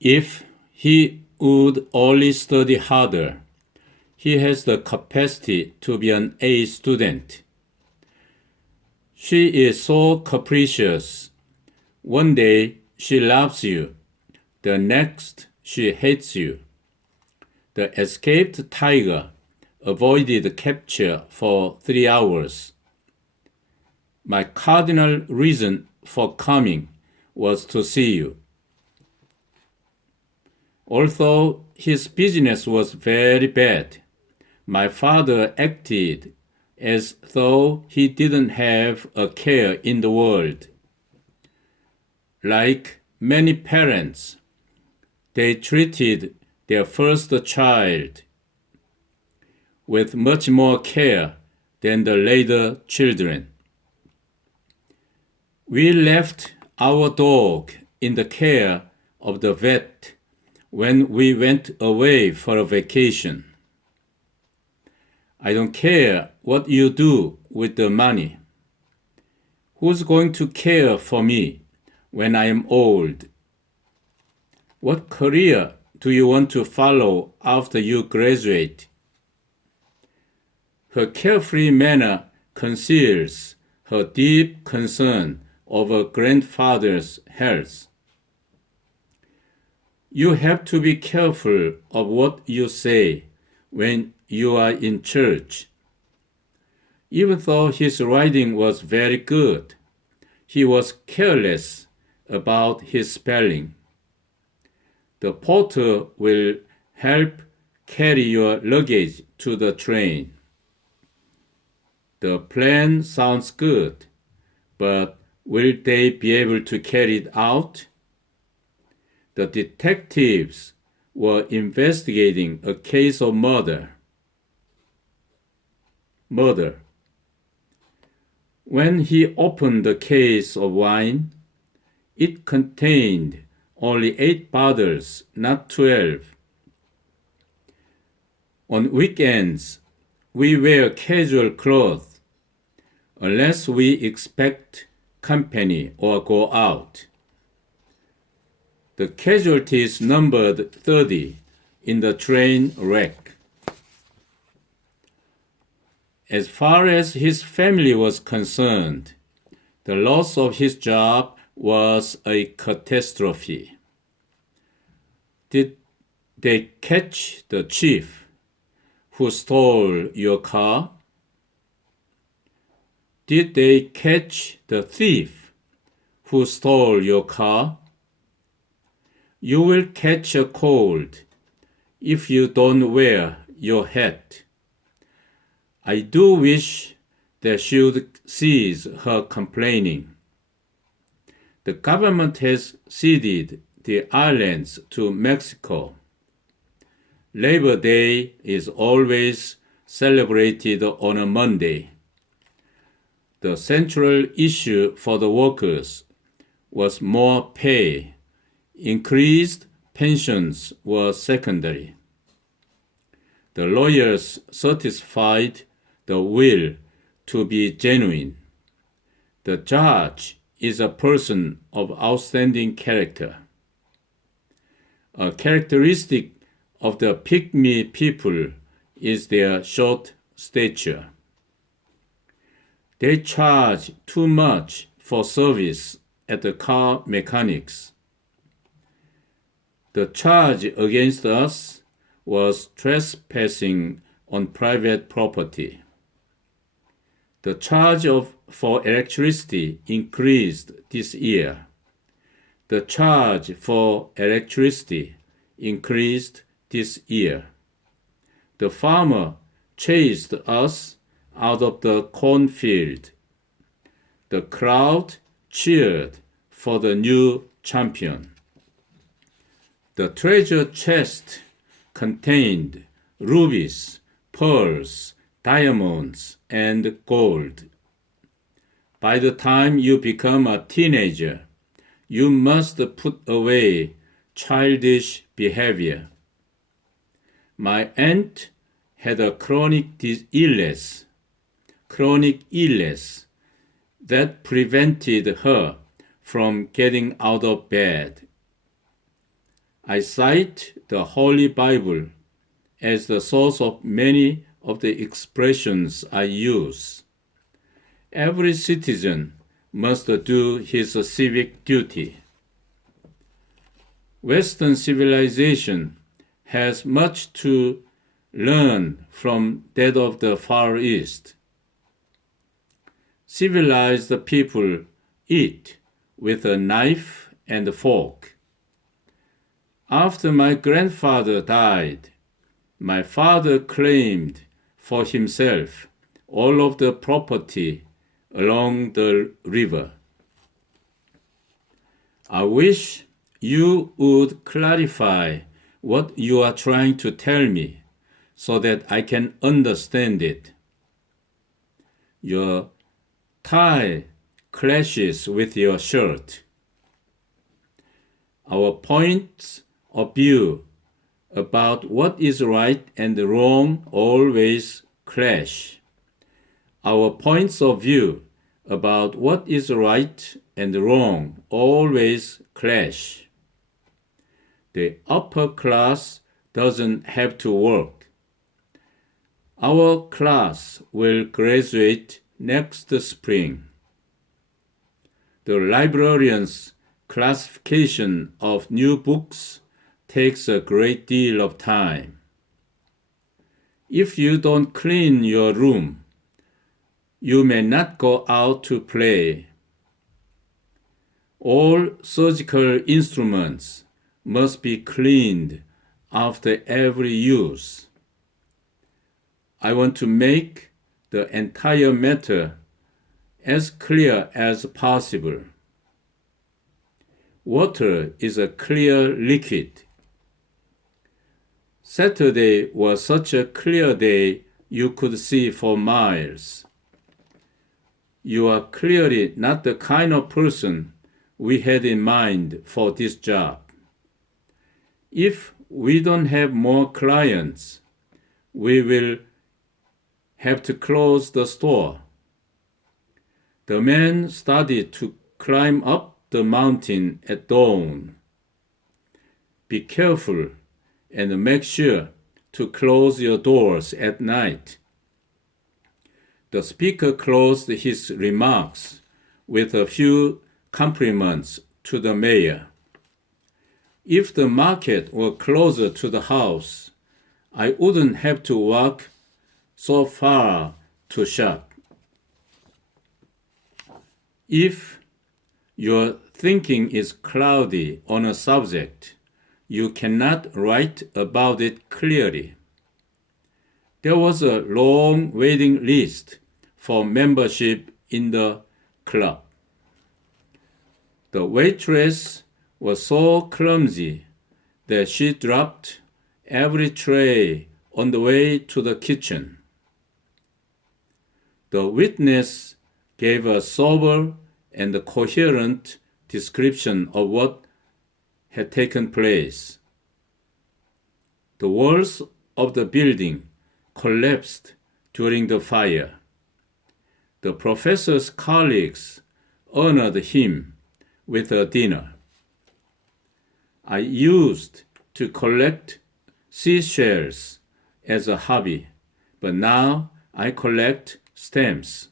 If he would only study harder, he has the capacity to be an A student. She is so capricious. One day she loves you, the next she hates you. The escaped tiger avoided capture for 3 hours. My cardinal reason for coming was to see you. Although his business was very bad, my father acted as though he didn't have a care in the world. Like many parents, they treated their first child with much more care than the later children. We left our dog in the care of the vet when we went away for a vacation. I don't care what you do with the money. Who's going to care for me when I am old? What career do you want to follow after you graduate? Her carefree manner conceals her deep concern over grandfather's health. You have to be careful of what you say when you are in church. Even though his writing was very good, he was careless about his spelling. The porter will help carry your luggage to the train. The plan sounds good, but will they be able to carry it out? The detectives were investigating a case of murder. When he opened the case of wine, it contained only 8 bottles, not 12. On weekends, we wear casual clothes unless we expect company or go out. The casualties numbered 30 in the train wreck. As far as his family was concerned, the loss of his job was a catastrophe. Did they catch the chief who stole your car? Did they catch the thief who stole your car? You will catch a cold if you don't wear your hat. I do wish they should cease her complaining. The government has ceded the islands to Mexico. Labor Day is always celebrated on a Monday. The central issue for the workers was more pay. Increased pensions were secondary. The lawyers certified the will to be genuine. The judge is a person of outstanding character. A characteristic of the Pygmy people is their short stature. They charge too much for service at the car mechanics. The charge against us was trespassing on private property. The charge for electricity increased this year. The charge for electricity increased this year. The farmer chased us out of the cornfield. The crowd cheered for the new champion. The treasure chest contained rubies, pearls, diamonds, and gold. By the time you become a teenager, you must put away childish behavior. My aunt had a chronic illness that prevented her from getting out of bed. I cite the Holy Bible as the source of many of the expressions I use. Every citizen must do his civic duty. Western civilization has much to learn from that of the Far East. Civilized people eat with a knife and fork. After my grandfather died, my father claimed for himself all of the property along the river. I wish you would clarify what you are trying to tell me so that I can understand it. Your tie clashes with your shirt. Our points of view about what is right and wrong always clash. Our points of view about what is right and wrong always clash. The upper class doesn't have to work. Our class will graduate next spring. The librarian's classification of new books takes a great deal of time. If you don't clean your room, you may not go out to play. All surgical instruments must be cleaned after every use. I want to make the entire matter as clear as possible. Water is a clear liquid. Saturday was such a clear day you could see for miles. You are clearly not the kind of person we had in mind for this job. If we don't have more clients, we will have to close the store. The man started to climb up the mountain at dawn. Be careful and make sure to close your doors at night. The speaker closed his remarks with a few compliments to the mayor. If the market were closer to the house, I wouldn't have to walk so far to shop. If your thinking is cloudy on a subject, you cannot write about it clearly. There was a long waiting list for membership in the club. The waitress was so clumsy that she dropped every tray on the way to the kitchen. The witness gave a sober and coherent description of what had taken place. The walls of the building collapsed during the fire. The professor's colleagues honored him with a dinner. I used to collect seashells as a hobby, but now I collect stamps.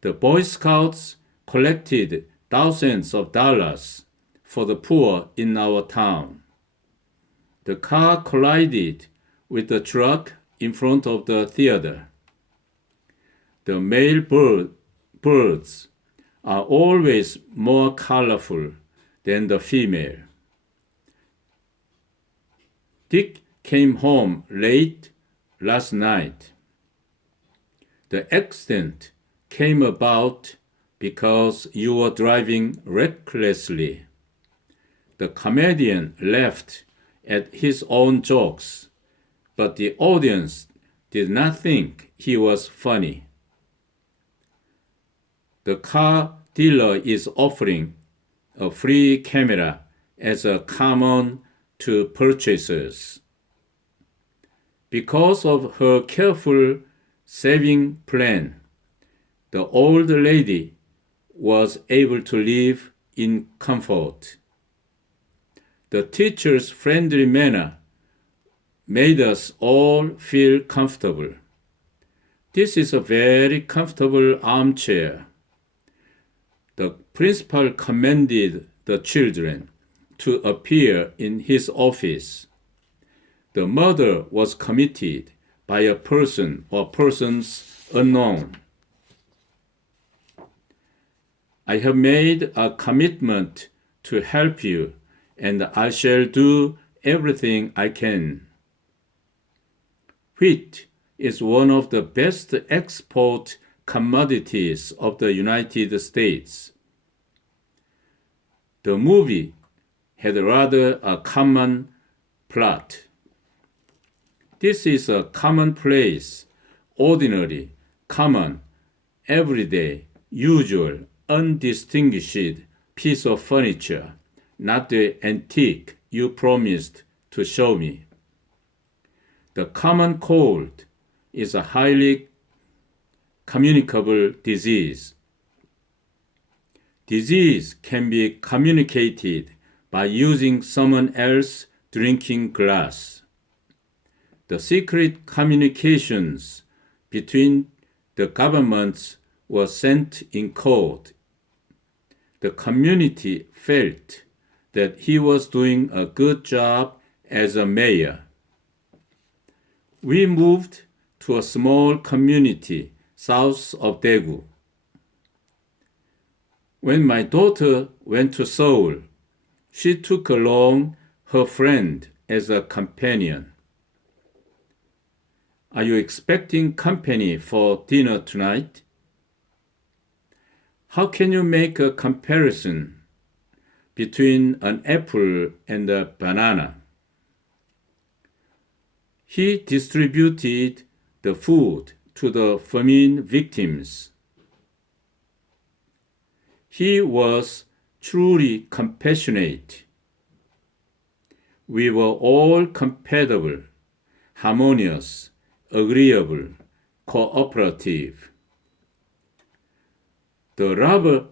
The Boy Scouts collected thousands of dollars for the poor in our town. The car collided with the truck in front of the theater. The male birds are always more colorful than the female. Dick came home late last night. The accident came about because you were driving recklessly. The comedian laughed at his own jokes, but the audience did not think he was funny. The car dealer is offering a free camera as a common to purchasers. Because of her careful saving plan, the old lady was able to live in comfort. The teacher's friendly manner made us all feel comfortable. This is a very comfortable armchair. The principal commanded the children to appear in his office. The murder was committed by a person or persons unknown. I have made a commitment to help you, and I shall do everything I can. Wheat is one of the best export commodities of the United States. The movie had rather a common plot. This is a commonplace, ordinary, common, everyday, usual, undistinguished piece of furniture, not the antique you promised to show me. The common cold is a highly communicable disease. Disease can be communicated by using someone else's drinking glass. The secret communications between the governments were sent in code. The community felt that he was doing a good job as a mayor. We moved to a small community south of Daegu. When my daughter went to Seoul, she took along her friend as a companion. Are you expecting company for dinner tonight? How can you make a comparison between an apple and a banana? He distributed the food to the famine victims. He was truly compassionate. We were all compatible, harmonious, agreeable, cooperative. The robber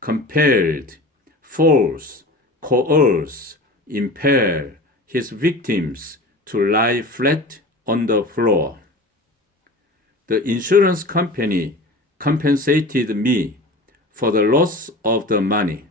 compelled, forced, coerced, impelled his victims to lie flat on the floor. The insurance company compensated me for the loss of the money.